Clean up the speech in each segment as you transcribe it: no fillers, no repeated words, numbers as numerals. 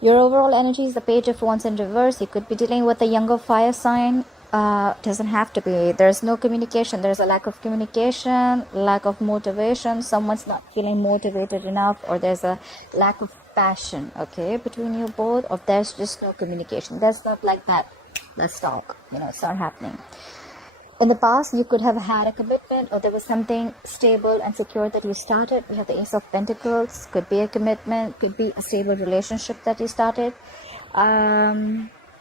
Your overall energy is the Page of Wands in reverse. You could be dealing with a younger fire sign. Doesn't have to be. There's no communication. There's a lack of communication, lack of motivation. Someone's not feeling motivated enough, or there's a lack of passion, okay, between you both, or there's just no communication. That's not like that. Let's talk. It's not happening. In the past, you could have had a commitment, or there was something stable and secure that you started. We have the Ace of Pentacles. Could be a commitment, could be a stable relationship that you started.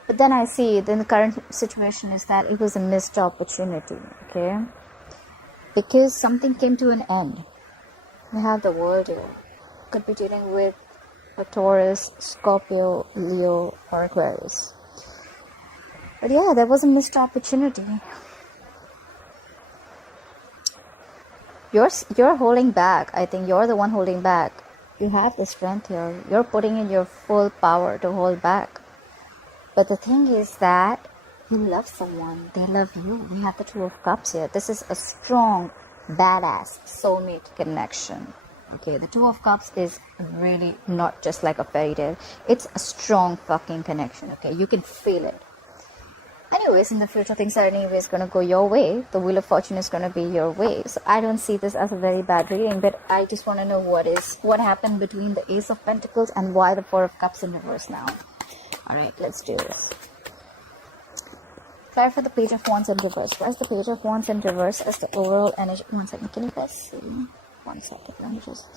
But then I see then the current situation is that it was a missed opportunity, okay? Because something came to an end. We have the World here. Could be dealing with a Taurus, Scorpio, Leo, or Aquarius. But yeah, there was a missed opportunity. You're holding back. I think you're the one holding back. You have the strength here. You're putting in your full power to hold back. But the thing is that you love someone. They love you. We have the Two of Cups here. This is a strong, badass soulmate connection. Okay, the Two of Cups is really not just like a fairy tale. It's a strong fucking connection. Okay, you can feel it. Anyways, in the future, things are anyways going to go your way. The Wheel of Fortune is going to be your way. So I don't see this as a very bad reading, but I just want to know what happened between the Ace of Pentacles and why the Four of Cups in reverse now. Alright, let's do this. Try for the Page of Wands in reverse. Where's the Page of Wands in reverse as the overall energy? 1 second, can you guys see? 1 second, let me just...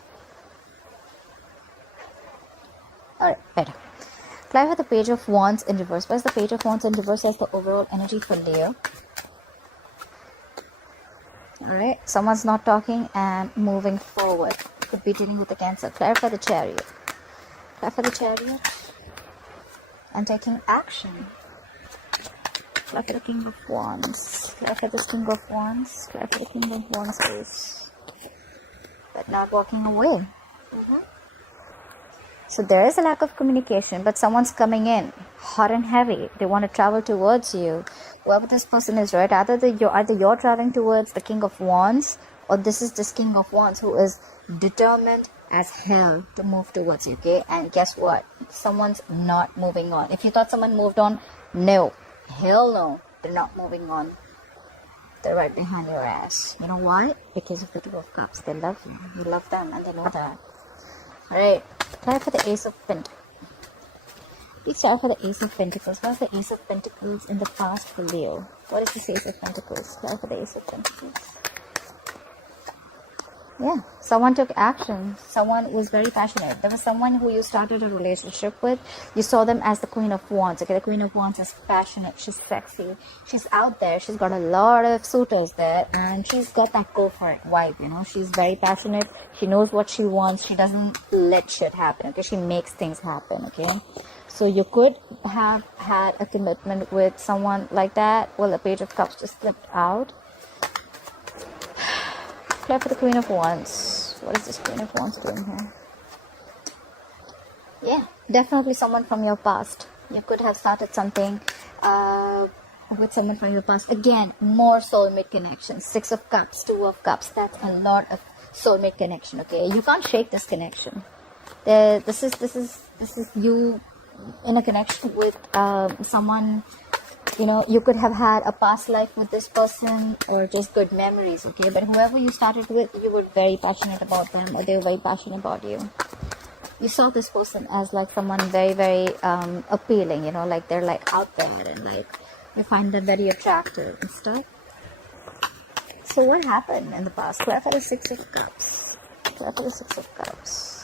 Alright, better. Apply for the Page of Wands in reverse. Where's the Page of Wands in reverse as the overall energy for Leo? Alright, someone's not talking and moving forward. Could be dealing with the Cancer. Clarify the Chariot. Clarify the Chariot. And taking action. Clarify the King of Wands. Clarify this King of Wands. Clarify the King of Wands is... but not walking away. So there is a lack of communication, but someone's coming in hot and heavy. They want to travel towards you. Whoever this person is, right? Either you're traveling towards the King of Wands, or this is this King of Wands who is determined as hell to move towards you, okay? And guess what? Someone's not moving on. If you thought someone moved on, no. Hell no. They're not moving on. They're right behind your ass. You know why? Because of the Two of Cups. They love you. You love them, and they know that. Alright. Try for the Ace of Pentacles. Please try for the Ace of Pentacles. What's the Ace of Pentacles in the past for Leo? What is this Ace of Pentacles? Try for the Ace of Pentacles. Yeah, someone took action. Someone was very passionate. There was someone who you started a relationship with. You saw them as the Queen of Wands. Okay, the Queen of Wands is passionate. She's sexy. She's out there. She's got a lot of suitors there. And she's got that go for it vibe, you know. She's very passionate. She knows what she wants. She doesn't let shit happen. Okay, she makes things happen. Okay. So you could have had a commitment with someone like that. Well, the Page of Cups just slipped out. Play for the Queen of Wands. What is this Queen of Wands doing here? Yeah, definitely someone from your past. You could have started something with someone from your past. Again, more soulmate connections. 6 of Cups, 2 of Cups. That's a lot of soulmate connection. Okay, you can't shake this connection. This is you in a connection with someone. You know, you could have had a past life with this person or just good memories, okay? But whoever you started with, you were very passionate about them, or they were very passionate about you. You saw this person as like someone very, very appealing, you know, like they're like out there and like you find them very attractive and stuff. So what happened in the past? Clap for the 6 of Cups. Clap for the 6 of Cups.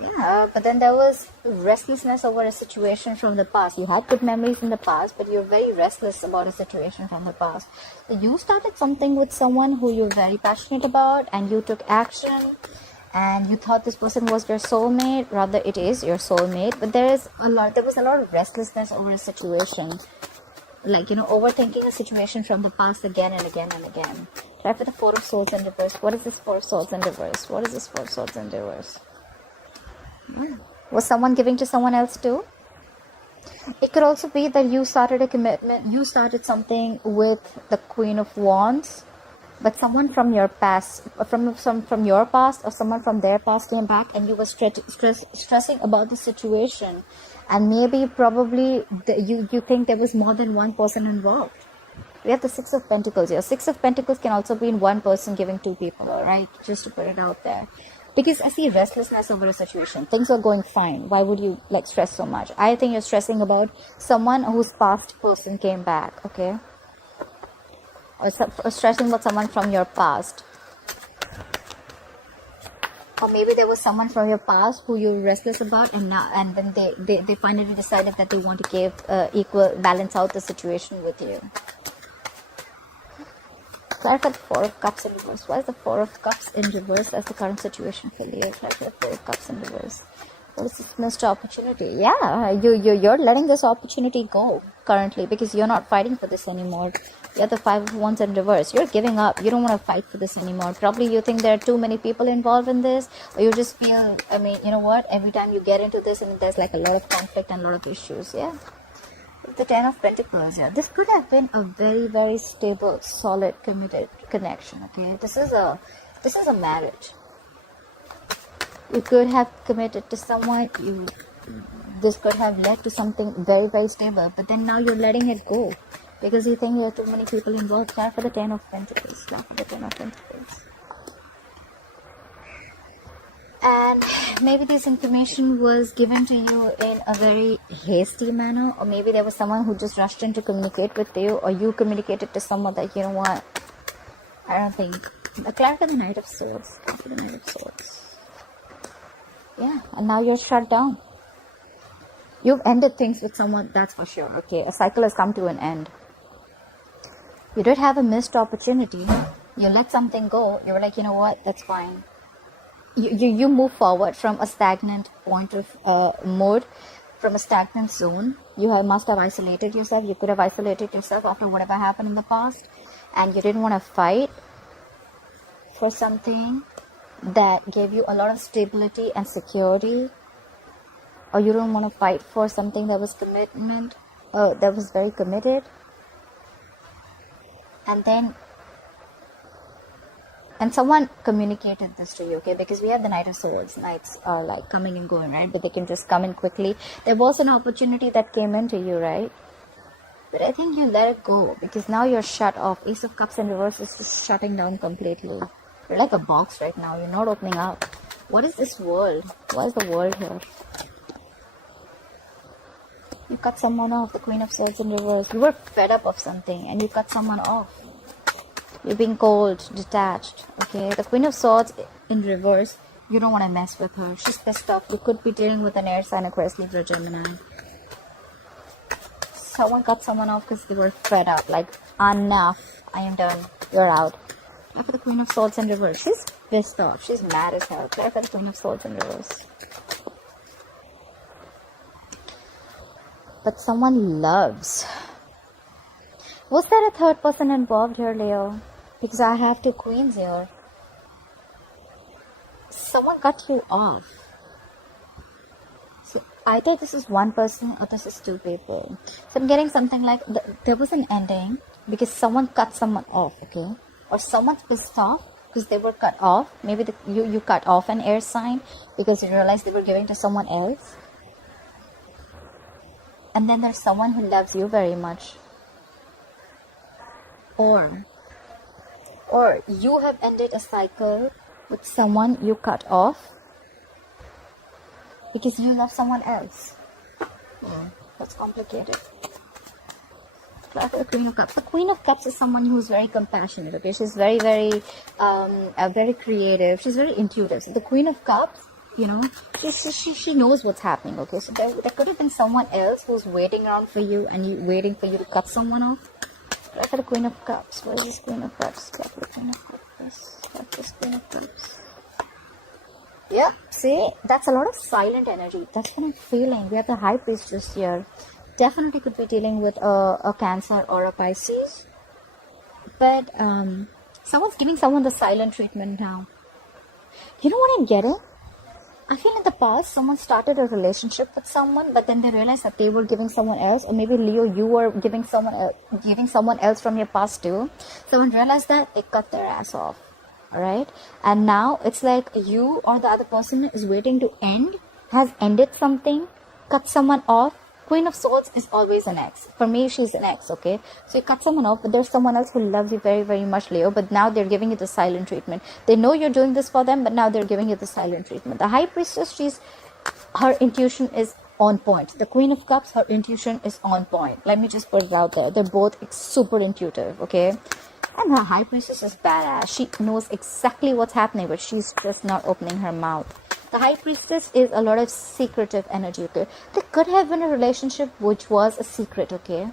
Yeah, but then there was restlessness over a situation from the past. You had good memories in the past, but you're very restless about a situation from the past. So you started something with someone who you're very passionate about, and you took action, and you thought this person was your soulmate. Rather, it is your soulmate. But there was a lot of restlessness over a situation. Like, you know, overthinking a situation from the past again and again and again. Try for the 4 of Swords in reverse. What is this 4 of Swords in reverse? What is this 4 of Swords in reverse? Was someone giving to someone else too? It could also be that you started a commitment. You started something with the Queen of Wands. but someone from your past, from your past or someone from their past came back, and you were stressing about the situation, and maybe probably you think there was more than one person involved. We have the Six of Pentacles here. Six of Pentacles can also be in one person giving two people, right? Just to put it out there. Because I see restlessness over a situation. Things are going fine. Why would you like stress so much? I think you're stressing about someone whose past person came back, okay? Or stressing about someone from your past. Or maybe there was someone from your past who you're restless about, and then they finally decided that they want to give balance out the situation with you. Clarify the Four of Cups in reverse. Why is the Four of Cups in reverse as the current situation for Leo? Clarify the Four of Cups in reverse. What is this missed opportunity? Yeah, you're letting this opportunity go currently because you're not fighting for this anymore. You have the Five of Wands in reverse. You're giving up. You don't want to fight for this anymore. Probably you think there are too many people involved in this, or you just feel, I mean, you know what? Every time you get into this, and there's like a lot of conflict and a lot of issues. Yeah. The Ten of Pentacles, yeah. This could have been a very, very stable, solid, committed connection, okay? This is a marriage. You could have committed to someone, this could have led to something very, very stable, but then now you're letting it go because you think there are too many people involved. Clap for the Ten of Pentacles. Clap for the Ten of Pentacles. And maybe this information was given to you in a very hasty manner, or maybe there was someone who just rushed in to communicate with you, or you communicated to someone that, you know what, I don't think. Clarify the Knight of Swords. Clarify the Knight of Swords. Yeah, and now you're shut down. You've ended things with someone, that's for sure. Okay, a cycle has come to an end. You did have a missed opportunity. You let something go. You were like, you know what, that's fine. You move forward from a stagnant point of mode, from a stagnant zone. You must have isolated yourself. You could have isolated yourself after whatever happened in the past, and you didn't want to fight for something that gave you a lot of stability and security, or you don't want to fight for something that was commitment, that was very committed, and someone communicated this to you, okay? Because we have the Knight of Swords. Knights are like coming and going, right? But they can just come in quickly. There was an opportunity that came into you, right? But I think you let it go because now you're shut off. Ace of Cups in reverse is just shutting down completely. You're like a box right now. You're not opening up. What is this world? Why is the world here? You cut someone off. The Queen of Swords in reverse. You were fed up of something and you cut someone off. You're being cold, detached, okay? The Queen of Swords in reverse, you don't want to mess with her. She's pissed off. You could be dealing with an air sign, Aquarius, Libra, Gemini. Someone cut someone off because they were fed up. Like, enough. I am done. You're out. Look at the Queen of Swords in reverse. She's pissed off. She's mad as hell. Look at the Queen of Swords in reverse. But someone loves. Was there a third person involved here, Leo? Because I have two queens here. Someone cut you off. So either this is one person or this is two people. So I'm getting something like there was an ending because someone cut someone off, okay? Or someone's pissed off because they were cut off. Maybe you cut off an air sign because you realized they were giving to someone else. And then there's someone who loves you very much. Or you have ended a cycle with someone you cut off because you love someone else. That's complicated. The Queen of Cups. The Queen of Cups is someone who's very compassionate, okay? She's very, very, very creative. She's very intuitive. So the Queen of Cups, you know, she knows what's happening, okay? So there could have been someone else who's waiting around for you and waiting for you to cut someone off. Look for the Queen of Cups. Where is this Queen of Cups? Look for the Queen of Cups. Look this Queen of Cups. Yeah, see? That's a lot of silent energy. That's what I'm feeling. We have the High Priestess here. Definitely could be dealing with a Cancer or a Pisces. But someone's giving someone the silent treatment now. You know what I'm getting? I feel in the past, someone started a relationship with someone, but then they realized that they were giving someone else, or maybe Leo, you were giving someone else from your past too. Someone realized that, they cut their ass off. All right, and now it's like you or the other person is waiting to end, has ended something, cut someone off. Queen of Swords is always an ex. For me, she's an ex, okay? So you cut someone off, but there's someone else who loves you very, very much, Leo, but now they're giving you the silent treatment. They know you're doing this for them, but now they're giving you the silent treatment. The High Priestess, her intuition is on point. The Queen of Cups, her intuition is on point. Let me just put it out there. They're both super intuitive, okay? And the High Priestess is badass. She knows exactly what's happening, but she's just not opening her mouth. The High Priestess is a lot of secretive energy, okay? There could have been a relationship which was a secret, okay?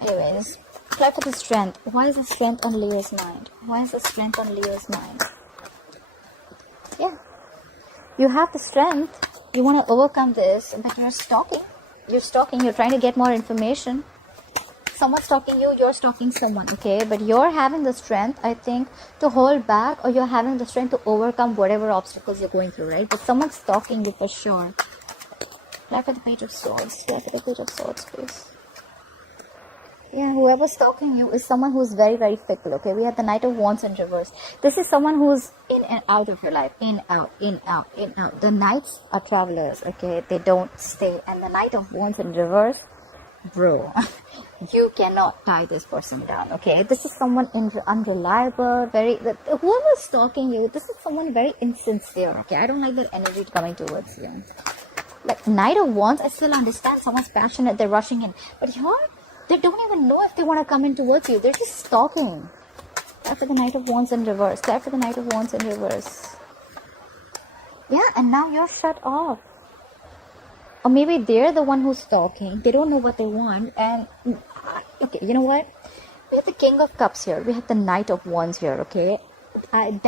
Anyways, apply for the Strength. Why is the Strength on Leo's mind? Why is the Strength on Leo's mind? Yeah. You have the Strength. You want to overcome this, but you're stalking. You're trying to get more information. Someone's stalking you, you're stalking someone, okay? But you're having the strength, I think, to hold back, or you're having the strength to overcome whatever obstacles you're going through, right? But someone's stalking you for sure. Apply for the Page of Swords. Apply for the Page of Swords, please. Yeah, whoever's stalking you is someone who's very, very fickle, okay? We have the Knight of Wands in reverse. This is someone who's in and out of your life. In, out, in, out, in, out. The Knights are travelers, okay? They don't stay. And the Knight of Wands in reverse, bro, you cannot tie this person down, okay? This is someone unreliable, whoever's stalking you, this is someone very insincere, okay? I don't like that energy coming towards you. Like Knight of Wands, I still understand someone's passionate, they're rushing in, but here, they don't even know if they want to come in towards you, they're just stalking. Clap for the Knight of Wands in reverse. Clap for the Knight of Wands in reverse. Yeah, and now you're shut off. Or maybe they're the one who's stalking. They don't know what they want. And, okay, you know what? We have the King of Cups here. We have the Knight of Wands here, okay? I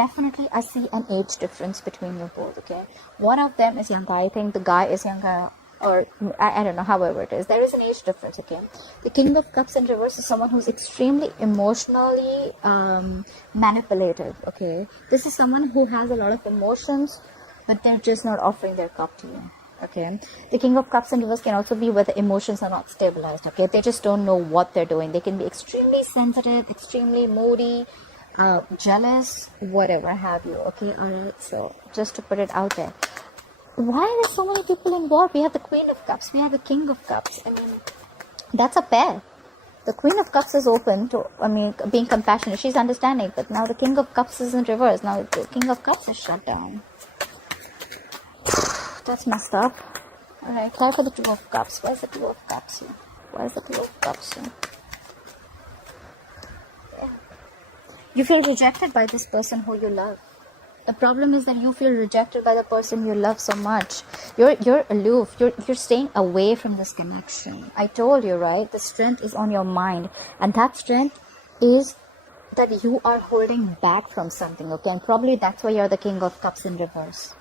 see an age difference between you both, okay? One of them is younger. I think the guy is younger. Or, I don't know, however it is. There is an age difference, okay? The King of Cups in reverse is someone who's extremely emotionally manipulative, okay? This is someone who has a lot of emotions, but they're just not offering their cup to you. Okay, the King of Cups in reverse can also be where the emotions are not stabilized. Okay, they just don't know what they're doing. They can be extremely sensitive, extremely moody, jealous, whatever have you. Okay, alright, so just to put it out there. Why are there so many people involved? We have the Queen of Cups, we have the King of Cups. I mean, that's a pair. The Queen of Cups is open to, being compassionate. She's understanding, but now the King of Cups is in reverse. Now the King of Cups is shut down. That's messed up. Alright, try for the Two of Cups. Where's the Two of Cups here? Where's the Two of Cups here? Yeah. You feel rejected by this person who you love. The problem is that you feel rejected by the person you love so much. You're aloof. You're staying away from this connection. I told you, right? The strength is on your mind. And that strength is that you are holding back from something, okay? And probably that's why you're the King of Cups in reverse.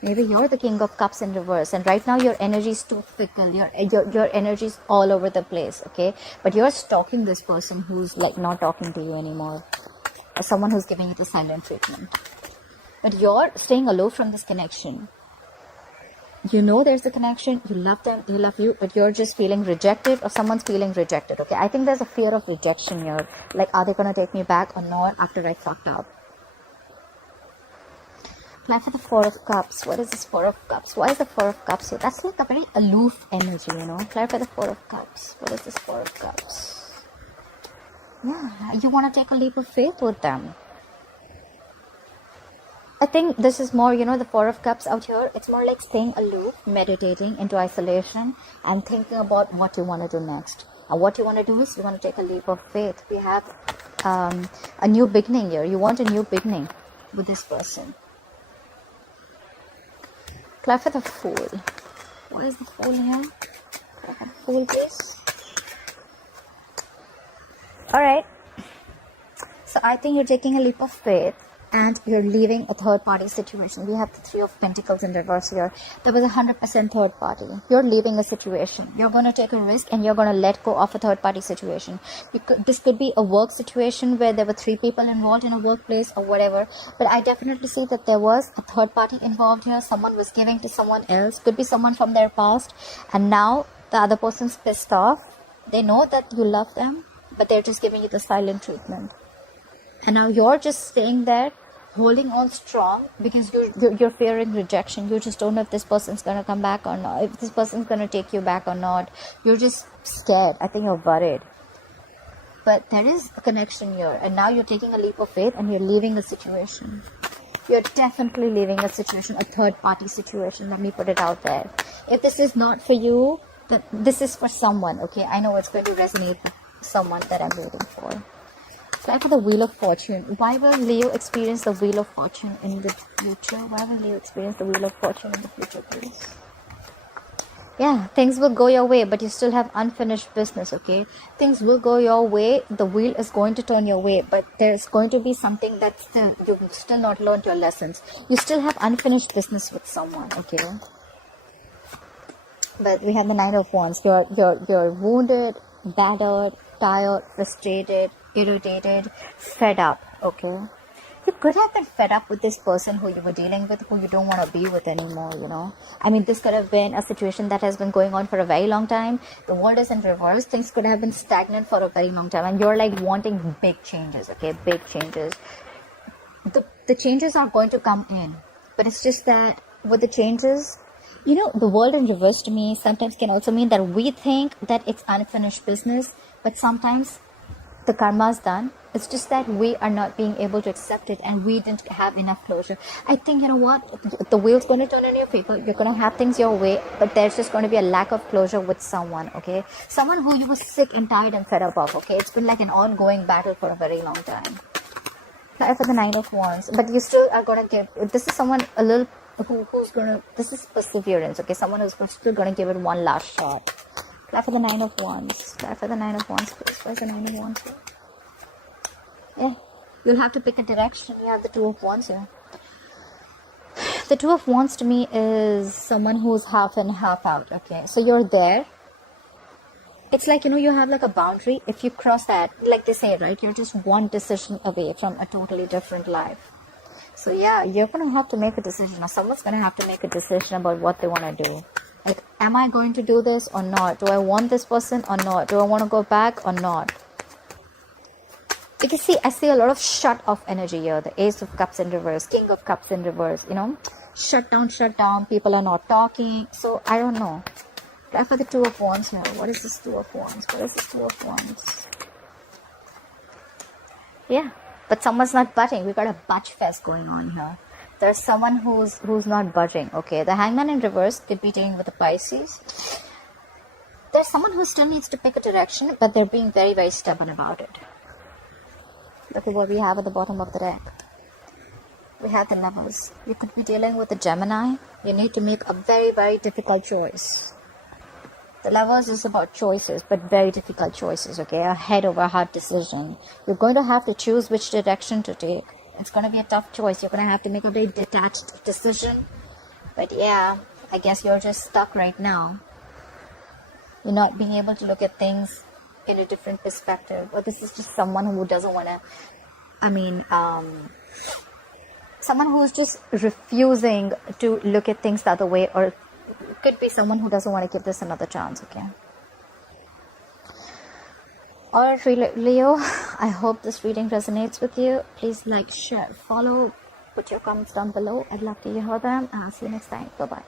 Maybe you're the King of Cups in reverse, and right now your energy is too fickle. Your energy is all over the place, okay? But you're stalking this person who's like not talking to you anymore, or someone who's giving you the silent treatment. But you're staying aloof from this connection. You know there's a connection, you love them, they love you, but you're just feeling rejected, or someone's feeling rejected, okay? I think there's a fear of rejection here. Like, are they going to take me back or not after I fucked up? Apply for the Four of Cups. What is this Four of Cups? Why is the Four of Cups here? That's like a very aloof energy, you know. Apply for the Four of Cups. What is this Four of Cups? Yeah, you want to take a leap of faith with them. I think this is more, you know, the Four of Cups out here. It's more like staying aloof, meditating into isolation, and thinking about what you want to do next. And what you want to do is you want to take a leap of faith. We have a new beginning here. You want a new beginning with this person. Apply for the Fool. What is the Fool here? Apply for the Fool, please. Alright. So I think you're taking a leap of faith. and you're leaving a third party situation. We have the Three of Pentacles in reverse here. There was 100% third party. You're leaving a situation. You're going to take a risk and you're going to let go of a third party situation. This could be a work situation where there were 3 people involved in a workplace or whatever. But I definitely see that there was a third party involved here. Someone was giving to someone else. Could be someone from their past. And now the other person's pissed off. They know that you love them, but they're just giving you the silent treatment. And now you're just staying there, holding on strong, because you're fearing rejection. You just don't know if this person's going to come back or not, if this person's going to take you back or not. You're just scared. I think you're worried. But there is a connection here. And now you're taking a leap of faith and you're leaving a situation. You're definitely leaving a situation, a third party situation. Let me put it out there. If this is not for you, then this is for someone, okay? I know it's going to resonate with someone that I'm waiting for. Try for the Wheel of Fortune. Why will Leo experience the Wheel of Fortune in the future? Why will Leo experience the Wheel of Fortune in the future, please? Yeah, things will go your way, but you still have unfinished business, okay? Things will go your way. The wheel is going to turn your way, but there's going to be something that you've still not learned your lessons. You still have unfinished business with someone, okay? But we have the Nine of Wands. You're wounded, battered, tired, frustrated, irritated, fed up, okay? You could have been fed up with this person who you were dealing with, who you don't want to be with anymore, you know? I mean, this could have been a situation that has been going on for a very long time. The world is in reverse. Things could have been stagnant for a very long time. And you're like wanting big changes, okay? Big changes. The changes are going to come in. But it's just that with the changes, you know, the world in reverse to me sometimes can also mean that we think that it's unfinished business. But sometimes the karma is done. It's just that we are not being able to accept it and we didn't have enough closure. I think, you know what, the wheel's going to turn in your favor. You're going to have things your way, but there's just going to be a lack of closure with someone, okay? Someone who you were sick and tired and fed up of, okay? It's been like an ongoing battle for a very long time. Try for the Nine of Wands. But you still are going to give, this is someone a little, who's going to, this is perseverance, okay? Someone who's still going to give it one last shot. Try for the Nine of Wands. Try for the Nine of Wands, please. Where's the Nine of Wands here? Yeah, you'll have to pick a direction. You have the Two of Wands here. The Two of Wands to me is someone who's half in, half out, okay? So you're there. It's like, you know, you have like a boundary. If you cross that, like they say, right? You're just one decision away from a totally different life. So yeah, you're going to have to make a decision. Or someone's going to have to make a decision about what they want to do. Like, am I going to do this or not? Do I want this person or not? Do I want to go back or not? Because see, I see a lot of shut off energy here. The Ace of Cups in reverse, King of Cups in reverse, you know. Shut down, people are not talking. So, I don't know. Try for the Two of Wands here. What is this Two of Wands? What is this Two of Wands? Yeah, but someone's not budging. We got a budge fest going on here. There's someone who's not budging, okay. The Hangman in reverse could be dealing with the Pisces. There's someone who still needs to pick a direction, but they're being very, very stubborn about it. Look at what we have at the bottom of the deck. We have the Lovers. You could be dealing with a Gemini. You need to make a very, very difficult choice. The Lovers is about choices, but very difficult choices, okay? A head over heart decision. You're going to have to choose which direction to take. It's going to be a tough choice. You're going to have to make a very detached decision. But yeah, I guess you're just stuck right now. You're not being able to look at things in a different perspective. Or this is just someone who doesn't want to, someone who's just refusing to look at things the other way, or it could be someone who doesn't want to give this another chance, okay? Alright, Leo, I hope this reading resonates with you. Please like, share, follow, put your comments down below. I'd love to hear them, and I'll see you next time. Bye-bye.